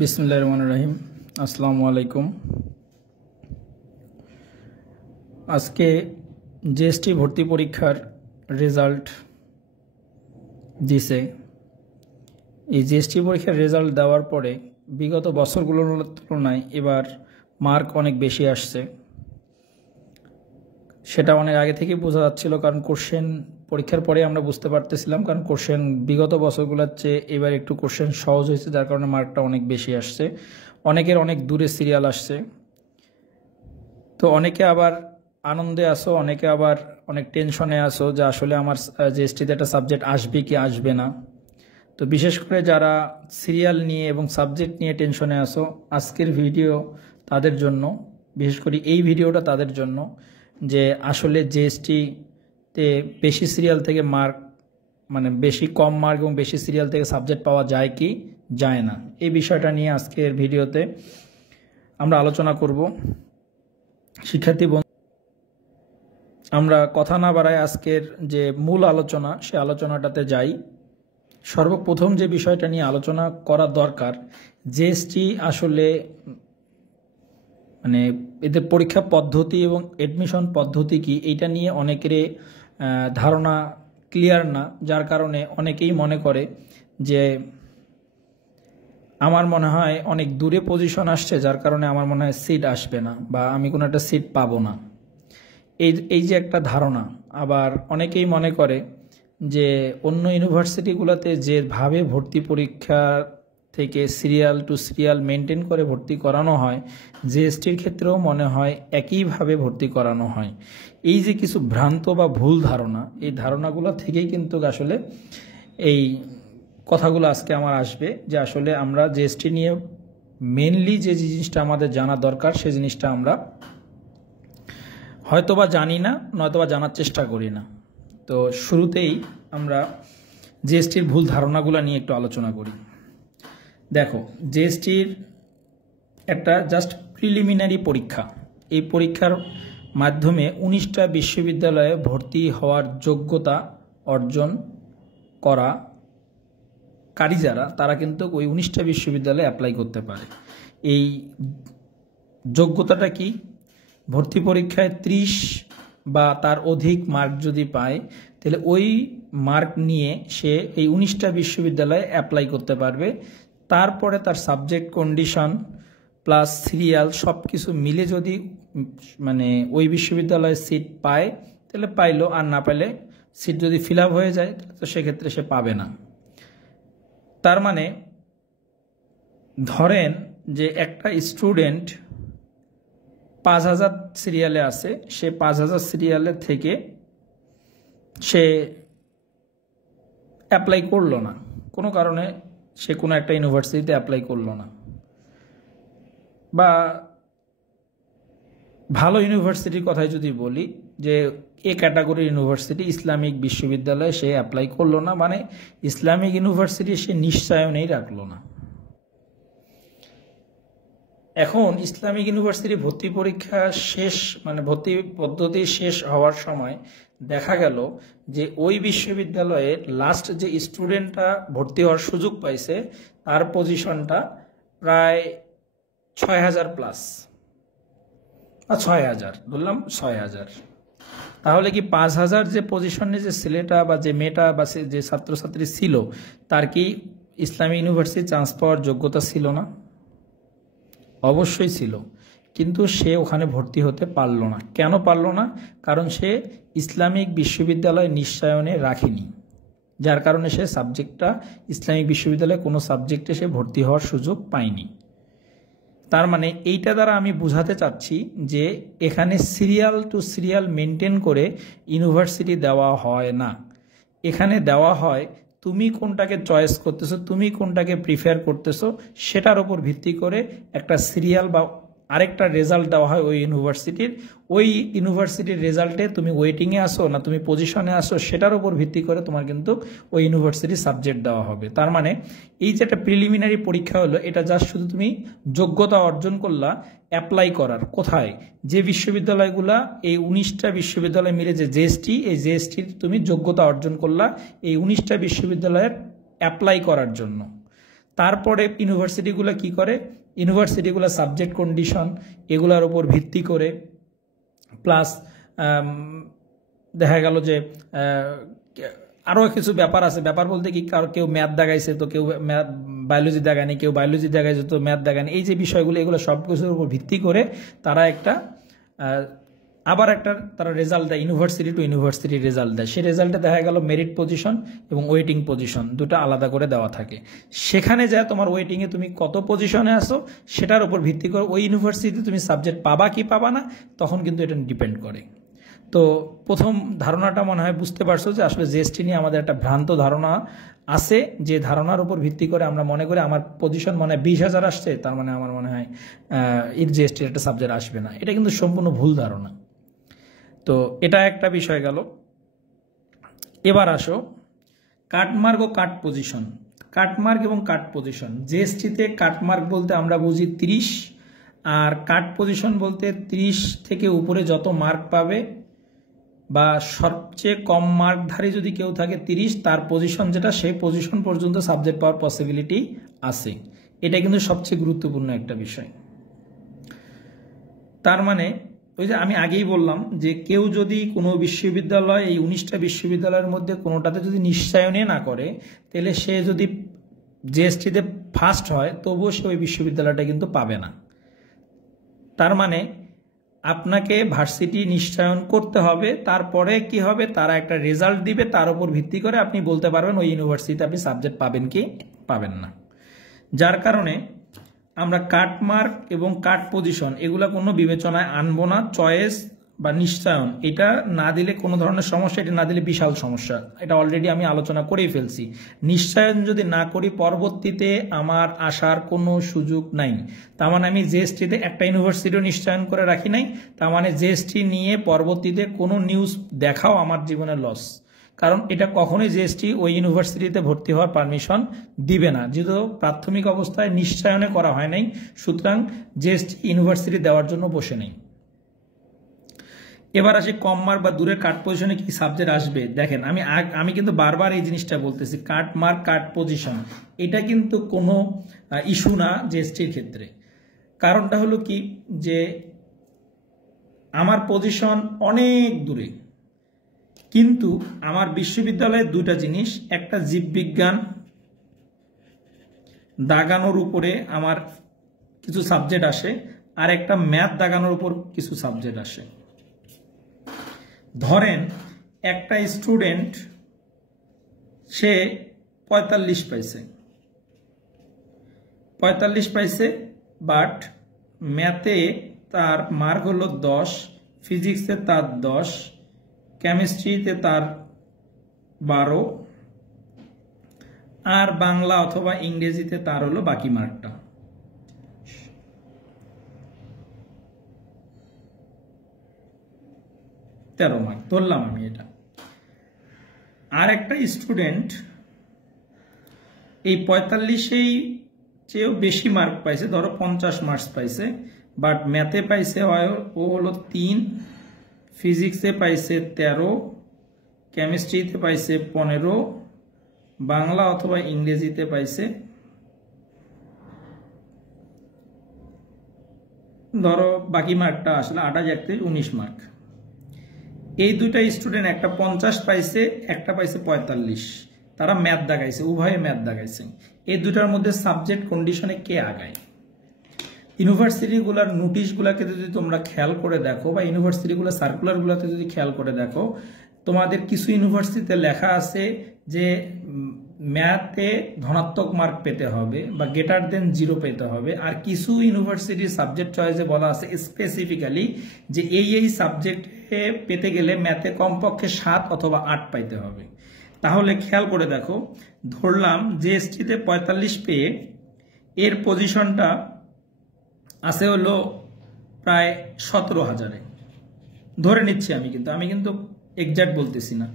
বিসমিল্লাহির রহমানির রহিম। আসসালামু আলাইকুম। আজকে জিএসটি ভর্তি পরীক্ষার রেজাল্ট দিছে। এই জিএসটি পরীক্ষার রেজাল্ট দেওয়ার পরে বিগত বছরগুলোর তুলনায় এবার মার্ক অনেক বেশি আসছে। সেটা অনেক আগে থেকেই বোঝা যাচ্ছিল, কারণ কোশ্চেন পরীক্ষার পরে আমরা বুঝতে পারতেছিলাম, কারণ কোশ্চেন বিগত বছরগুলোর চেয়ে এবার একটু কোশ্চেন সহজ হয়েছে, যার কারণে মার্কটা অনেক বেশি আসছে। অনেকের অনেক দূরে সিরিয়াল আসছে। তো অনেকে আবার আনন্দে আসো, অনেকে আবার অনেক টেনশনে আসো যে আসলে আমার জিএসটিতে একটা সাবজেক্ট আসবে কি আসবে না। তো বিশেষ করে যারা সিরিয়াল নিয়ে এবং সাবজেক্ট নিয়ে টেনশনে আসো, আজকের ভিডিও তাদের জন্য, বিশেষ করে এই ভিডিওটা তাদের জন্য যে আসলে জিএসটিতে বেশি সিরিয়াল থেকে মার্ক, মানে বেশি কম মার্ক এবং বেশি সিরিয়াল থেকে সাবজেক্ট পাওয়া যায় কি যায় না, এই বিষয়টা নিয়ে আজকের ভিডিওতে আমরা আলোচনা করব। শিক্ষার্থী বন্ধু, আমরা কথা না বাড়ায় আজকের যে মূল আলোচনা, সে আলোচনাটাতে যাই। সর্বপ্রথম যে বিষয়টা নিয়ে আলোচনা করা দরকার, জিএসটি আসলে মানে এদের পরীক্ষা পদ্ধতি এবং এডমিশন পদ্ধতি কি, এইটা নিয়ে অনেকের ধারণা ক্লিয়ার না, যার কারণে অনেকেই মনে করে যে আমার মনে হয় অনেক দূরে পজিশন আসছে, যার কারণে আমার মনে হয় সিট আসবে না বা আমি কোনো একটা সিট পাবো না। এই যে একটা ধারণা। আবার অনেকেই মনে করে যে অন্য ইউনিভার্সিটিগুলোতে যেভাবে ভর্তি পরীক্ষা থেকে সিরিয়াল টু সিরিয়াল মেনটেন করে ভর্তি করানো হয়, জিএসটির ক্ষেত্রেও মনে হয় একইভাবে ভর্তি করানো হয়। এই যে কিছু ভ্রান্ত বা ভুল ধারণা, এই ধারণাগুলো থেকেই কিন্তু আসলে এই কথাগুলো আজকে আমার আসবে, যে আসলে আমরা জিএসটি নিয়ে মেনলি যে জিনিসটা আমাদের জানা দরকার, সেই জিনিসটা আমরা হয়তোবা জানি না, নয়তোবা জানার চেষ্টা করি না। তো শুরুতেই আমরা জিএসটির ভুল ধারণাগুলো নিয়ে একটু আলোচনা করি। দেখো, জিএসটির একটা জাস্ট প্রিলিমিনারি পরীক্ষা। এই পরীক্ষার মাধ্যমে 19টা বিশ্ববিদ্যালয়ে ভর্তি হওয়ার যোগ্যতা অর্জন করা কারি যারা, তারা কিন্তু ওই 19টা বিশ্ববিদ্যালয়ে অ্যাপ্লাই করতে পারে। এই যোগ্যতাটা কি? ভর্তি পরীক্ষায় 30 বা তার অধিক মার্ক যদি পায়, তাহলে ওই মার্ক নিয়ে সে এই 19টা বিশ্ববিদ্যালয়ে অ্যাপ্লাই করতে পারবে। তারপরে তার সাবজেক্ট কন্ডিশন প্লাস সিরিয়াল সব কিছু মিলে যদি মানে ওই বিশ্ববিদ্যালয়ে সিট পায় তাহলে পাইলো, আর না পাইলে সিট যদি ফিল আপ হয়ে যায় তো সেক্ষেত্রে সে পাবে না। তার মানে ধরেন যে একটা স্টুডেন্ট 5000 সিরিয়ালে আছে, সে 5000 সিরিয়ালে থেকে সে অ্যাপ্লাই করলো না, কোনো কারণে সে কোনো একটা ইউনিভার্সিটিতে অ্যাপ্লাই করলো না, বা ভালো ইউনিভার্সিটির কথাই যদি বলি যে এ ক্যাটাগরির ইউনিভার্সিটি ইসলামিক বিশ্ববিদ্যালয়ে সে অ্যাপ্লাই করলো না, মানে ইসলামিক ইউনিভার্সিটি সে নিশ্চয়নেই রাখলো না। এখন ইসলামিক ইউনিভার্সিটি ভর্তি পরীক্ষা শেষ, মানে ভর্তি পদ্ধতি শেষ হওয়ার সময় দেখা গেল যে ওই বিশ্ববিদ্যালয়ের লাস্ট যে স্টুডেন্টটা ভর্তি হওয়ার সুযোগ পাইছে তার পজিশনটা প্রায় 6000 প্লাস, বা 6000 বললাম 6000। তাহলে কি 5000 যে পজিশনে যে ছেলেটা বা যে মেয়েটা বা যে ছাত্রছাত্রী ছিল, তার কি ইসলামিক ইউনিভার্সিটি চান্স পাওয়ার যোগ্যতা ছিল না? অবশ্যই ছিল, কিন্তু সে ওখানে ভর্তি হতে পারল না। কেন পারল না? কারণ সে ইসলামিক বিশ্ববিদ্যালয় নিশ্চয়নে রাখেনি, যার কারণে সে সাবজেক্টটা ইসলামিক বিশ্ববিদ্যালয়ে কোনো সাবজেক্টে সে ভর্তি হওয়ার সুযোগ পায়নি। তার মানে এইটা দ্বারা আমি বোঝাতে চাচ্ছি যে এখানে সিরিয়াল টু সিরিয়াল মেনটেন করে ইউনিভার্সিটি দেওয়া হয় না। এখানে দেওয়া হয় তুমি কোনটাকে চয়েস করতেছো, তুমি কোনটাকে প্রিফার করতেছো, সেটার উপর ভিত্তি করে একটা সিরিয়াল বা আরেকটা রেজাল্ট দেওয়া হয় ওই ইউনিভার্সিটির। ওই ইউনিভার্সিটির রেজাল্টে তুমি ওয়েটিংয়ে আসো না তুমি পজিশনে আসো, সেটার উপর ভিত্তি করে তোমার কিন্তু ওই ইউনিভার্সিটির সাবজেক্ট দেওয়া হবে। তার মানে এই যে একটা প্রিলিমিনারি পরীক্ষা হলো, এটা জাস্ট শুধু তুমি যোগ্যতা অর্জন করলা অ্যাপ্লাই করার। কোথায়? যে বিশ্ববিদ্যালয়গুলা এই 19টা বিশ্ববিদ্যালয় মিলে যে জিএসটি, এই জিএসটির তুমি যোগ্যতা অর্জন করলা এই 19টা বিশ্ববিদ্যালয়ের অ্যাপ্লাই করার জন্য। তারপরে ইউনিভার্সিটিগুলো কি করে, ইউনিভার্সিটিগুলো সাবজেক্ট কন্ডিশন এগুলোর উপর ভিত্তি করে, প্লাস দেখা গেল যে আরও কিছু ব্যাপার আছে। ব্যাপার বলতে কি, কেউ ম্যাথ দেখাইছে তো কেউ ম্যাথ বায়োলজি দেখায়নি, কেউ বায়োলজি দেখাইছে তো ম্যাথ দেখায়নি। এই যে বিষয়গুলো, এগুলো সব কিছুর উপর ভিত্তি করে তারা আবার একটা তারা রেজাল্ট দেয়, ইউনিভার্সিটি টু ইউনিভার্সিটি রেজাল্ট দেয়। সেই রেজাল্টে দেখা গেল মেরিট পজিশন এবং ওয়েটিং পজিশন দুটো আলাদা করে দেওয়া থাকে। সেখানে যা তোমার ওয়েটিংয়ে তুমি কত পজিশনে আসো সেটার উপর ভিত্তি করে ওই ইউনিভার্সিটিতে তুমি সাবজেক্ট পাবা কি পাবা না, তখন কিন্তু এটা ডিপেন্ড করে। তো প্রথম ধারণাটা মনে হয় বুঝতে পারছো যে আসলে জিএসটি নিয়ে আমাদের একটা ভ্রান্ত ধারণা আছে, যে ধারণার উপর ভিত্তি করে আমরা মনে করি আমার পজিশন মনে হয় 20,000 আসছে, তার মানে আমার মনে হয় জিএসটির একটা সাবজেক্ট আসবে না। এটা কিন্তু সম্পূর্ণ ভুল ধারণা। তো এটা একটা বিষয় গেল। এবার আসো কাটমার্ক ও কাট পজিশন। কাটমার্ক এবং কাট পজিশন, জিএসটিতে কাটমার্ক বলতে আমরা বুঝি 30, আর কাট পজিশন বলতে 30 থেকে উপরে যত মার্ক পাবে বা সবচেয়ে কম মার্কধারী যদি কেউ থাকে 30, তার পজিশন যেটা, সেই পজিশন পর্যন্ত সাবজেক্ট পাওয়ার পসিবিলিটি আছে। এটা কিন্তু সবচেয়ে গুরুত্বপূর্ণ একটা বিষয়। তার মানে ওই যে আমি আগেই বললাম যে কেউ যদি কোনো বিশ্ববিদ্যালয়, এই 19টা বিশ্ববিদ্যালয়ের মধ্যে কোনোটাতে যদি নিশ্চয়নে না করে, তাহলে সে যদি জিএসটিতে ফার্স্ট হয় তবুও সে ওই বিশ্ববিদ্যালয়টা কিন্তু পাবে না। তার মানে আপনাকে ভার্সিটি নিশ্চয়ন করতে হবে, তারপরে কি হবে, তারা একটা রেজাল্ট দিবে, তার উপর ভিত্তি করে আপনি বলতে পারবেন ওই ইউনিভার্সিটিতে আপনি সাবজেক্ট পাবেন কি পাবেন না। যার কারণে আমরা কাট মার্ক এবং কাট পজিশন এগুলা কোনো বিবেচনায় আনবো না। চয়েস বা নিশ্চয়ন এটা না দিলে কোনো ধরনের সমস্যা, এটা না দিলে বিশাল সমস্যা। এটা অলরেডি আমি আলোচনা করেই ফেলছি। নিশ্চয়ন যদি না করি পরবর্তীতে আমার আসার কোনো সুযোগ নাই। তার মানে আমি জিএসটিতে একটা ইউনিভার্সিটিও নিশ্চয়ন করে রাখি নাই, তার মানে জিএসটি নিয়ে পরবর্তীতে কোনো নিউজ দেখাও আমার জীবনে লস। কারণ এটা কখনোই জিএসটি ওই ইউনিভার্সিটিতে ভর্তি হওয়ার পারমিশন দিবে না, যেহেতু প্রাথমিক অবস্থায় নিশ্চয়নে করা হয় নাই। সুতরাং জিএসটি ইউনিভার্সিটি দেওয়ার জন্য বসে নেই। এবার আসি কম মার্ক বা দূরের কাট পজিশনে কি সাবজেক্ট আসবে। দেখেন আমি কিন্তু বারবার এই জিনিসটা বলতেছি, কাট মার্ক কাট পজিশন এটা কিন্তু কোনো ইস্যু না জিএসটির ক্ষেত্রে। কারণটা হলো কি, যে আমার পজিশন অনেক দূরে, কিন্তু আমার বিশ্ববিদ্যালয়ে দুইটা জিনিস, একটা জীববিজ্ঞান দাগানোর উপরে আমার কিছু সাবজেক্ট আসে, আর একটা ম্যাথ দাগানোর উপর কিছু সাবজেক্ট আসে। ধরেন একটা স্টুডেন্ট সে 45 পাইছে, বাট ম্যাথে তার মার্ক হলো 10, ফিজিক্সে তার 10, কেমিস্ট্রিতে তার 12, আর বাংলা অথবা ইংরেজিতে তার হলো বাকি মার্কটা। তেরো মার্ক ধরলাম আমি এটা। আর একটা স্টুডেন্ট এই 45-এই চেয়েও বেশি মার্ক পাইছে, ধরো 50 মার্কস পাইছে, বাট ম্যাথে পাইছে ও হলো 3, ফিজিক্সে পাইছে 13, কেমিস্ট্রিতে পাইছে 15, বাংলা অথবা ইংরেজিতে পাইছে ধরো বাকি মার্কটা আসলে 28 19 মার্ক। এই দুইটা স্টুডেন্ট, একটা 50 পাইছে, একটা পাইছে 45, তারা ম্যাথ দেখাইছে, উভয়ে ম্যাথ দেখাইছে। এই দুটার মধ্যে সাবজেক্ট কন্ডিশনে কে আগায়? ইউনিভার্সিটিগুলোর নোটিশগুলোকে যদি তোমরা খেয়াল করে দেখো, বা ইউনিভার্সিটিগুলোর সার্কুলারগুলোতে যদি খেয়াল করে দেখো, তোমাদের কিছু ইউনিভার্সিটিতে লেখা আছে যে ম্যাথে ধনাত্মক মার্ক পেতে হবে বা গ্রেটার দেন 0 পেতে হবে। আর কিছু ইউনিভার্সিটির সাবজেক্ট চয়েসে বলা আছে স্পেসিফিক্যালি যে এই সাবজেক্টে পেতে গেলে ম্যাথে কমপক্ষে 7 অথবা 8 পাইতে হবে। তাহলে খেয়াল করে দেখো, ধরলাম জিএসটিতে 45 পেয়ে এর পজিশনটা আছে হলো প্রায় 17,000-এ, ধরে নিচ্ছি আমি কিন্তু এক্সাক্ট বলতেছি না।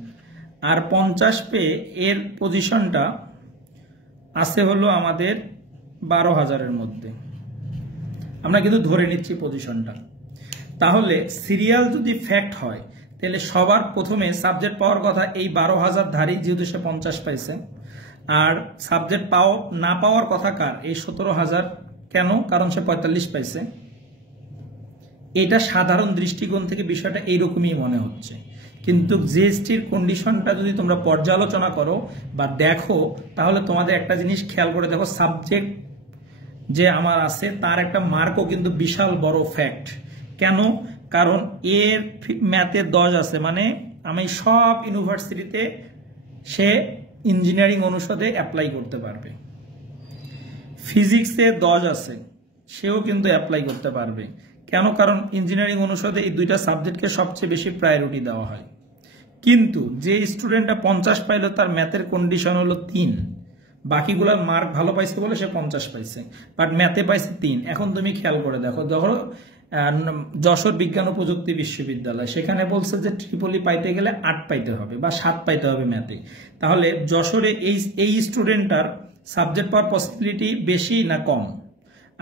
আর 50 পেয়ে এর পজিশনটা আছে হলো আমাদের 12,000-এর মধ্যে, আমরা কিন্তু ধরে নিচ্ছি পজিশনটা। তাহলে সিরিয়াল যদি ফ্যাক্ট হয়, তাহলে সবার প্রথমে সাবজেক্ট পাওয়ার কথা এই 12,000 ধারী, যেহেতু সে 50 পাইছে। আর সাবজেক্ট না পাওয়ার কথা কার? এই 17,000। কেন? কারণ সে 45 পাইছে। এটা সাধারণ দৃষ্টিকোণ থেকে বিষয়টা এইরকমই মনে হচ্ছে, কিন্তু জিএসটির কন্ডিশনটা যদি তোমরা পর্যালোচনা করো বা দেখো, তাহলে তোমাদের একটা জিনিস খেয়াল করে দেখো, সাবজেক্ট যে আমার আছে তার একটা মার্কও কিন্তু বিশাল বড় ফ্যাক্ট। কেন? কারণ এর ম্যাথে 10 আছে, মানে আমি সব ইউনিভার্সিটিতে সে ইঞ্জিনিয়ারিং অনুষদে অ্যাপ্লাই করতে পারবে। ফিজিক্সে 10 আছে, সেও কিন্তু অ্যাপ্লাই করতে পারবে। কেন? কারণ ইঞ্জিনিয়ারিং অনুষদে এই দুইটা সাবজেক্টকে সবচেয়ে বেশি প্রায়োরিটি দেওয়া হয়। কিন্তু যে স্টুডেন্টটা 50 পাইলো, তার ম্যাথের কন্ডিশন হলো 3, বাকিগুলোর মার্ক ভালো পাইছে বলে সে 50 পাইছে, বাট ম্যাথে পাইছে 3। এখন তুমি খেয়াল করে দেখো, যশোর বিজ্ঞান ও প্রযুক্তি বিশ্ববিদ্যালয়, সেখানে বলছে যে ট্রিপলি পাইতে গেলে 8 পাইতে হবে বা 7 পাইতে হবে ম্যাথে। তাহলে যশোরে এই স্টুডেন্টটার সাবজেক্ট পাওয়ার পসিবিলিটি বেশি না কম?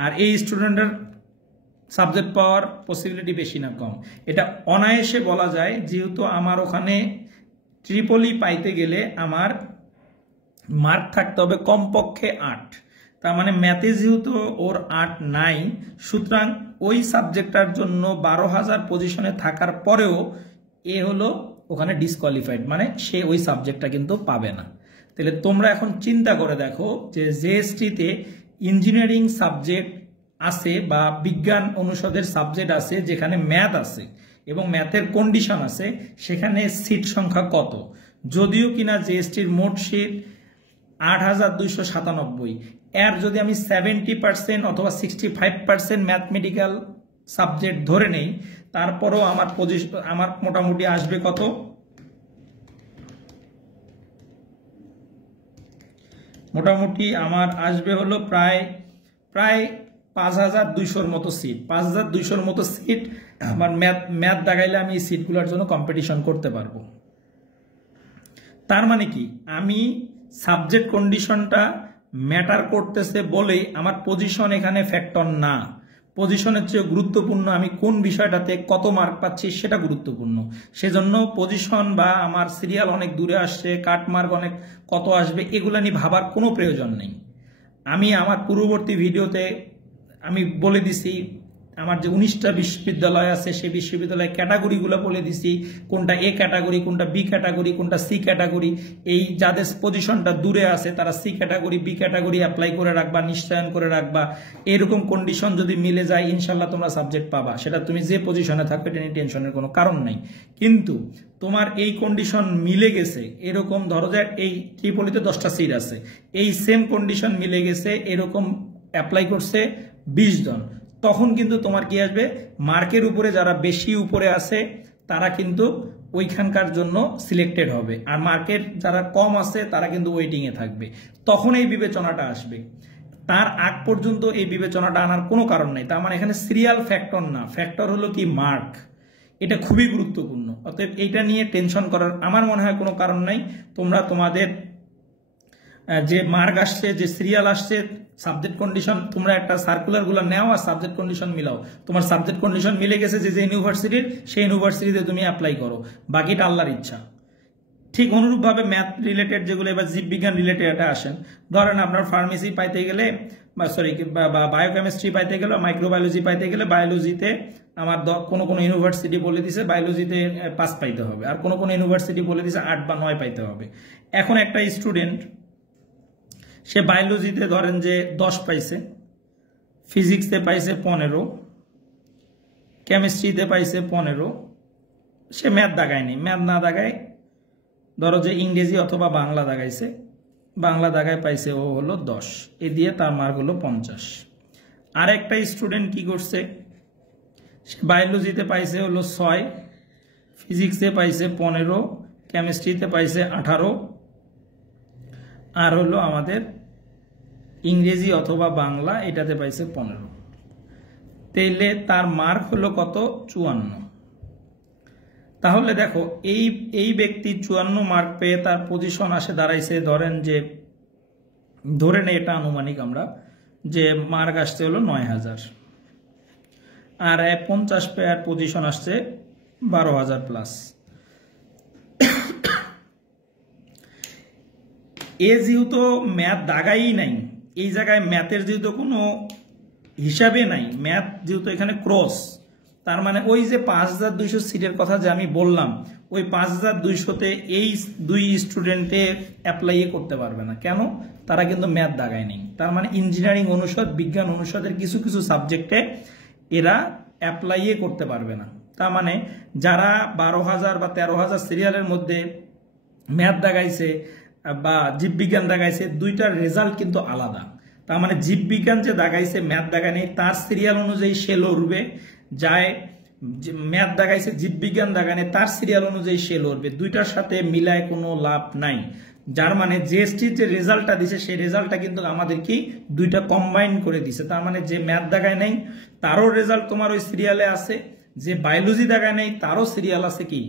আর এই স্টুডেন্টের সাবজেক্ট পাওয়ার পসিবিলিটি বেশি না কম? এটা অনায়াসে বলা যায়, যেহেতু আমার ওখানে ট্রিপলি পাইতে গেলে আমার মার্ক থাকতে হবে কমপক্ষে 8। তার মানে ম্যাথে যেহেতু ওর 8 নাই, সুতরাং ওই সাবজেক্টটার জন্য 12,000 পজিশনে থাকার পরেও এ হলো ওখানে ডিসকোয়ালিফাইড, মানে সে ওই সাবজেক্টটা কিন্তু পাবে না। তাহলে তোমরা এখন চিন্তা করে দেখো যে জিএসটিতে ইঞ্জিনিয়ারিং সাবজেক্ট আছে বা বিজ্ঞান অনুষদের সাবজেক্ট আছে যেখানে ম্যাথ আছে এবং ম্যাথের কন্ডিশন আছে, সেখানে সিট সংখ্যা কত? যদিও কিনা জিএসটির মোট সিট 8,297, এর যদি আমি 70% অথবা 65% ম্যাথমেটিক্যাল সাবজেক্ট ধরে নেই, তারপরও আমার মোটামুটি আসবে কত? মোটামুটি আমার আসবে হলো প্রায় 5,200-র মতো সিট। 5,200-র মতো সিট আমার ম্যাথ দাগাইলে আমি এই সিটগুলোর জন্য কম্পিটিশন করতে পারবো। তার মানে কি, আমি সাবজেক্ট কন্ডিশনটা ম্যাটার করতেছে বলেই আমার পজিশন এখানে ফ্যাক্টর না। পজিশনের চেয়ে গুরুত্বপূর্ণ আমি কোন বিষয়টাতে কত মার্ক পাচ্ছি সেটা গুরুত্বপূর্ণ। সেজন্য পজিশন বা আমার সিরিয়াল অনেক দূরে আসছে, কাট মার্ক অনেক কত আসবে, এগুলো নিয়ে ভাবার কোনো প্রয়োজন নেই। আমি আমার পূর্ববর্তী ভিডিওতে আমি বলে দিছি, আমার যে 19টা বিশ্ববিদ্যালয় আছে সেই বিশ্ববিদ্যালয়ের ক্যাটাগরিগুলো বলে দিছি, কোনটা এ ক্যাটাগরি, কোনটা বি ক্যাটাগরি, কোনটা সি ক্যাটাগরি। এই যাদের পজিশনটা দূরে আছে তারা C category, B category apply করে রাখবা, নিশ্চয়ন করে রাখবা। এরকম কন্ডিশন যদি মিলে যায়, ইনশাল্লাহ তোমরা সাবজেক্ট পাবা, সেটা তুমি যে পজিশনে থাকবে এটা নিয়ে টেনশনের কোনো কারণ নাই। কিন্তু তোমার এই কন্ডিশন মিলে গেছে, এরকম ধরো যে এই ট্রিপলিতে 10টা সিট আছে, এই সেম কন্ডিশন মিলে গেছে, এরকম অ্যাপ্লাই করছে 20 জন, তখন কিন্তু তোমার কি আসবে? মার্কের উপরে যারা বেশি উপরে আছে তারা কিন্তু ওইখানকার জন্য সিলেক্টেড হবে, আর মার্কের যারা কম আছে তারা কিন্তু ওয়েটিং এ থাকবে। তখন এই বিবেচনাটা আসবে। তার আগ পর্যন্ত এই বিবেচনাটা আনার কোনো কারণ নেই। তার মানে এখানে সিরিয়াল ফ্যাক্টর না, ফ্যাক্টর হলো কি মার্ক। এটা খুবই গুরুত্বপূর্ণ। অতএব এইটা নিয়ে টেনশন করার আমার মনে হয় কোনো কারণ নাই। তোমরা তোমাদের যে মার্ক আসছে, যে সিরিয়াল আসছে, সাবজেক্ট কন্ডিশন, তোমরা একটা সার্কুলার গুলো নাও আর সাবজেক্ট কন্ডিশন মিলাও। তোমার সাবজেক্ট কন্ডিশন মিলে গেছে যে ইউনিভার্সিটির, সেই ইউনিভার্সিটিতে তুমি অ্যাপ্লাই করো, বাকিটা আল্লাহর ইচ্ছা। ঠিক অনুরূপভাবে ম্যাথ রিলেটেড যেগুলো, এবার জীববিজ্ঞান রিলেটেড এটা আসেন, ধরেন আপনার ফার্মেসি পাইতে গেলে বা বায়োকেমিস্ট্রি পাইতে গেলে, মাইক্রোবায়োলজি পাইতে গেলে, বায়োলজিতে আমার কোনো ইউনিভার্সিটি বলে দিছে বায়োলজিতে 5 পাইতে হবে, আর কোনো ইউনিভার্সিটি বলে দিছে 8 বা 9 পাইতে হবে। এখন একটা স্টুডেন্ট সে বায়োলজিতে ধরেন যে 10 পাইছে, ফিজিক্সে পাইছে 15, কেমিস্ট্রিতে পাইছে 15, সে ম্যাথ দাগায়নি। ম্যাথ না দাগায় ধরো যে ইংরেজি অথবা বাংলা দাগাইছে, বাংলা দাগায় পাইছে ও হলো 10, এ দিয়ে তার মার্ক হলো 50। আর একটা স্টুডেন্ট কি করছে, সে বায়োলজিতে পাইছে হলো 6, ফিজিক্সে পাইছে 15, কেমিস্ট্রিতে পাইছে 18, আর হলো আমাদের ইংরেজি অথবা বাংলা এটাতে পাইছে 15। তাইলে তার মার্ক হলো কত? 54। তাহলে দেখো এই ব্যক্তি 54 মার্ক পেয়ে তার পজিশন আসে দাঁড়াইছে, ধরেন যে ধরে নেই এটা আনুমানিক আমরা, যে মার্ক আসছে হলো 9,000, আর 50 পেয়ার পজিশন আসছে 12,000 প্লাস। এ যেহেতু ম্যাথ দাগাই নাই, এই জায়গায় ম্যাথের যেহেতু কোনো হিসাবে নাই, ম্যাথ যেহেতু এখানে ক্রস, তার মানে ওই যে 5200 সিটের কথা যে আমি বললাম, ওই 5200-তে এই দুই স্টুডেন্টে অ্যাপ্লাই করতে পারবে না। কেন? তারা কিন্তু ম্যাথ দাগায় নেই। তার মানে ইঞ্জিনিয়ারিং অনুষদ, বিজ্ঞান অনুষদের কিছু কিছু সাবজেক্টে এরা অ্যাপ্লাই করতে পারবে না। তার মানে যারা 12,000 বা 13,000 সিরিয়ালের মধ্যে ম্যাথ দাগাইছে বা জীববিজ্ঞান দাগাইছে, দুইটার রেজাল্ট কিন্তু আলাদা। তার মানে জীববিজ্ঞান যে দাগাইছে ম্যাথ দাগায় নেই, তার সিরিয়াল অনুযায়ী সে লড়বে। যায় ম্যাথ দাগাইছে জীববিজ্ঞান দাগানে, তার সিরিয়াল অনুযায়ী সে লড়বে। দুইটার সাথে মিলায় কোনো লাভ নাই। যার মানে জিএসটির যে রেজাল্টটা দিছে সেই রেজাল্টটা কিন্তু আমাদেরকে দুইটা কম্বাইন করে দিছে। তার মানে যে ম্যাথ দাগায় নাই তারও রেজাল্ট তোমার ওই সিরিয়ালে আছে, যে বায়োলজি দাগায় নেই তারও সিরিয়াল আছে কি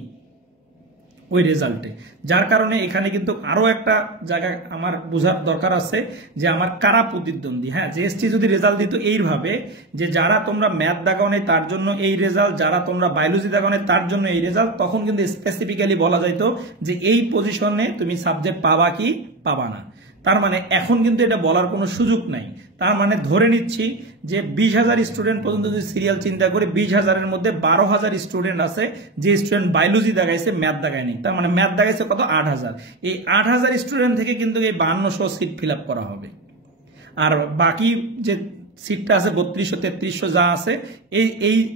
ওই রেজাল্টে। যার কারণে এখানে কিন্তু আরো একটা জায়গা আমার বোঝার দরকার আছে যে আমার কারা প্রতিদ্বন্দ্বী। হ্যাঁ, জিএসটি যদি রেজাল্ট দিত এইভাবে যে যারা তোমরা ম্যাথ দাগাও নেই তার জন্য এই রেজাল্ট, যারা তোমরা বায়োলজি দাগাও নেই তার জন্য এই রেজাল্ট, তখন কিন্তু স্পেসিফিক্যালি বলা যাইতো যে এই পজিশনে তুমি সাবজেক্ট পাবা কি পাবা না। তার মানে এখন কিন্তু এটা বলার কোনো সুযোগ নাই। তার মানে ধরে নিচ্ছি যে 20,000 স্টুডেন্ট পর্যন্ত যদি সিরিয়াল চিন্তা করে, 20,000-এর মধ্যে 12,000 স্টুডেন্ট আছে যে স্টুডেন্ট বায়োলজি দাগাইছে, ম্যাথ দাগায়নি। তার মানে ম্যাথ দাগাইছে কত? 8,000। এই 8,000 স্টুডেন্ট থেকে কিন্তু এই 5200 সিট ফিল আপ করা হবে। আর বাকি যে সিটটা আছে 3200 3300 যা আছে,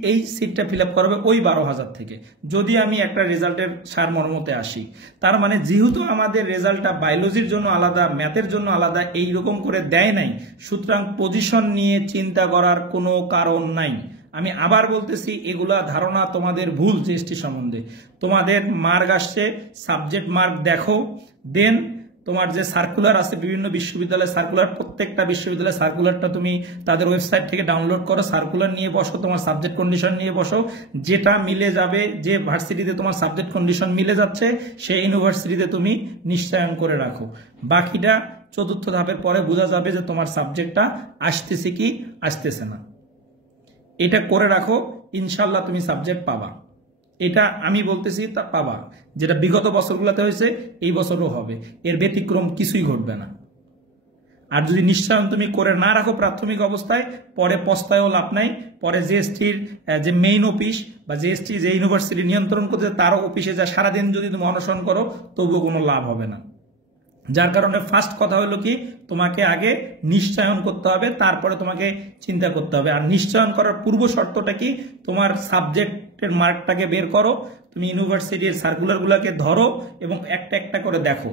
এই সিটটা ফিল আপ করা হবে ওই 12,000 থেকে। যদি আমি একটা রেজাল্টের সারমর্মতে আসি, তার মানে যেহেতু আমাদের রেজাল্টটা বায়োলজির জন্য আলাদা, ম্যাথের জন্য আলাদা এইরকম করে দেয় নাই, সুতরাং পজিশন নিয়ে চিন্তা করার কোনো কারণ নাই। আমি আবার বলতেছি, এগুলা ধারণা তোমাদের ভুল জিএসটি সম্বন্ধে। তোমাদের মার্ক আসছে, সাবজেক্ট মার্ক দেখো, দেন তোমার যে সার্কুলার আছে বিভিন্ন বিশ্ববিদ্যালয়ের সার্কুলার, প্রত্যেকটা বিশ্ববিদ্যালয়ের সার্কুলারটা তুমি তাদের ওয়েবসাইট থেকে ডাউনলোড করো, সার্কুলার নিয়ে বসো, তোমার সাবজেক্ট কন্ডিশন নিয়ে বসো, যেটা মিলে যাবে, যে ভার্সিটিতে তোমার সাবজেক্ট কন্ডিশন মিলে যাচ্ছে সেই ইউনিভার্সিটিতে তুমি নিশ্চয়ন করে রাখো। বাকিটা চতুর্থ ধাপের পরে বোঝা যাবে যে তোমার সাবজেক্টটা আসতেছে কি আসতেছে না। এটা করে রাখো, ইনশাল্লাহ তুমি সাবজেক্ট পাবা। এটা আমি বলতেছি তা পাবা, যেটা বিগত বছরগুলোতে হয়েছে এই বছরও হবে, এর ব্যতিক্রম কিছুই ঘটবে না। আর যদি নিশ্চয়ন তুমি করে না রাখো প্রাথমিক অবস্থায়, পরে পস্তায়ও লাভ নাই। পরে জিএসটির যে মেইন অফিস বা জিএসটি যে ইউনিভার্সিটি নিয়ন্ত্রণ করতে তারও অফিসে যা সারাদিন যদি তুমি অনশন করো তবুও কোনো লাভ হবে না। যার কারণে ফার্স্ট কথা হলো কি, তোমাকে আগে নিশ্চয়ন করতে হবে, তারপরে তোমাকে চিন্তা করতে হবে। আর নিশ্চয়ন করার পূর্ব শর্তটা কি, তোমার সাবজেক্টের মার্কটাকে বের করো, তুমি ইউনিভার্সিটির সার্কুলারগুলোকে ধরো এবং একটা একটা করে দেখো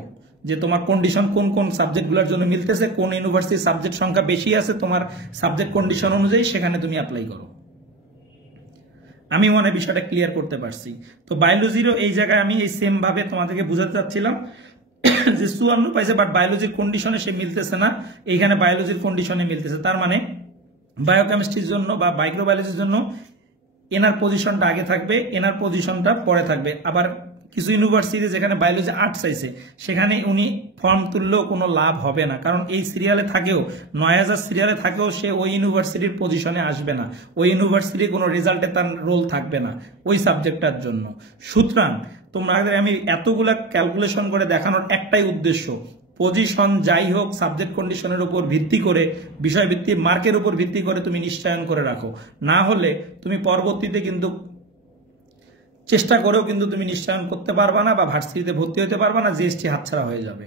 যে তোমার কন্ডিশন কোন কোন সাবজেক্টগুলোর জন্য মিলতেছে, কোন ইউনিভার্সিটির সাবজেক্ট সংখ্যা বেশি আছে তোমার সাবজেক্ট কন্ডিশন অনুযায়ী, সেখানে তুমি অ্যাপ্লাই করো। আমি মনে হয় বিষয়টা ক্লিয়ার করতে পারছি। তো বায়োলজিরও এই জায়গায় আমি এই সেম ভাবে তোমাদেরকে বুঝাতে চাচ্ছিলাম যে 54 পাইছে, বাট বায়োলজির কন্ডিশনে সে মিলতেছে না, এইখানে বায়োলজির কন্ডিশনে মিলতেছে। তার মানে বায়োকেমিস্ট্রির জন্য বা মাইক্রোবায়োলজির জন্য এনার পজিশনটা আগে থাকবে, এনার পজিশনটা পরে থাকবে। আবার কিছু ইউনিভার্সিটি যেখানে বায়োলজি আর্টস চাইছে সেখানে উনি ফর্ম তুললেও কোনো লাভ হবে না, কারণ এই সিরিয়ালে থাকেও 9,000 সিরিয়ালে থাকেও সে ওই ইউনিভার্সিটির পজিশনে আসবে না, ওই ইউনিভার্সিটির কোনো রেজাল্টে তার রোল থাকবে না ওই সাবজেক্টটার জন্য। সুতরাং তোমরা আমি এতগুলা ক্যালকুলেশন করে দেখানোর একটাই উদ্দেশ্য, পজিশন যাই হোক সাবজেক্ট কন্ডিশনের উপর ভিত্তি করে, বিষয় ভিত্তি মার্কের উপর ভিত্তি করে তুমি নিশ্চয়ন করে রাখো। না হলে তুমি পরবর্তীতে কিন্তু চেষ্টা করেও কিন্তু তুমি নিশ্চয়ন করতে পারবা না বা ভার্সিটিতে ভর্তি হতে পারবা না, জিএসটি হাতছাড়া হয়ে যাবে।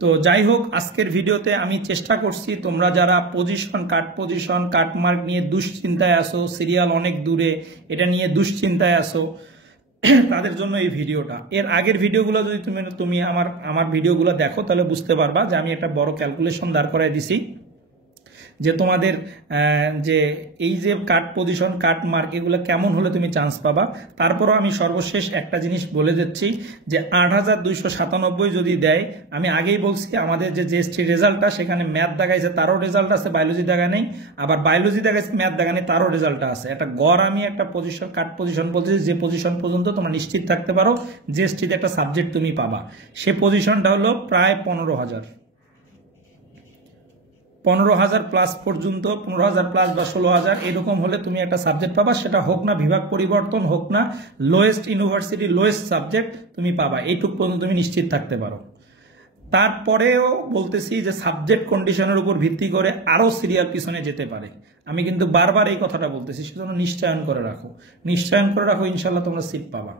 তো যাই হোক, আজকের ভিডিওতে আমি চেষ্টা করছি তোমরা যারা পজিশন কাট মার্ক নিয়ে দুশ্চিন্তায় আসো, সিরিয়াল অনেক দূরে এটা নিয়ে দুশ্চিন্তায় আসো, তাদের জন্য এই ভিডিওটা। এর আগের ভিডিওগুলো যদি তুমি আমার ভিডিওগুলো দেখো তাহলে বুঝতে পারবা যে আমি একটা বড় ক্যালকুলেশন দাঁড় করাই দিছি যে তোমাদের যে এই যে কাট পজিশন কাট মার্ক এগুলো কেমন হলে তুমি চান্স পাবা। তারপরও আমি সর্বশেষ একটা জিনিস বলে দিচ্ছি যে 8,297 যদি দেয়, আমি আগেই বলছি আমাদের যে জিএসটি রেজাল্টটা সেখানে ম্যাথ দেখাইছে তারও রেজাল্ট আছে, বায়োলজি দেখা নেই, আবার বায়োলজি দেখাইছে ম্যাথ দেখা নেই তারও রেজাল্ট আছে। একটা গড় আমি একটা পজিশন কাট পজিশন বলতেছি, যে পজিশন পর্যন্ত তোমরা নিশ্চিত থাকতে পারো জিএসটিতে একটা সাবজেক্ট তুমি পাবা, সে পজিশনটা হলো প্রায় 15,000 প্লাস পর্যন্ত, 15,000 প্লাস বা 16,000 এরকম হলে তুমি একটা সাবজেক্ট পাবা। সেটা হোক না বিভাগ পরিবর্তন, হোক না লোয়েস্ট ইউনিভার্সিটি লোয়েস্ট সাবজেক্ট তুমি পাবা, এইটুক পর্যন্ত তুমি নিশ্চিত থাকতে পারো। তারপরেও বলতেছি যে সাবজেক্ট কন্ডিশনের উপর ভিত্তি করে আরো সিরিয়াল পিছনে যেতে পারে। আমি কিন্তু বারবার এই কথাটা বলতেছি, সেজন্য নিশ্চয়ন করে রাখো, ইনশাল্লাহ তোমরা সিট পাবা।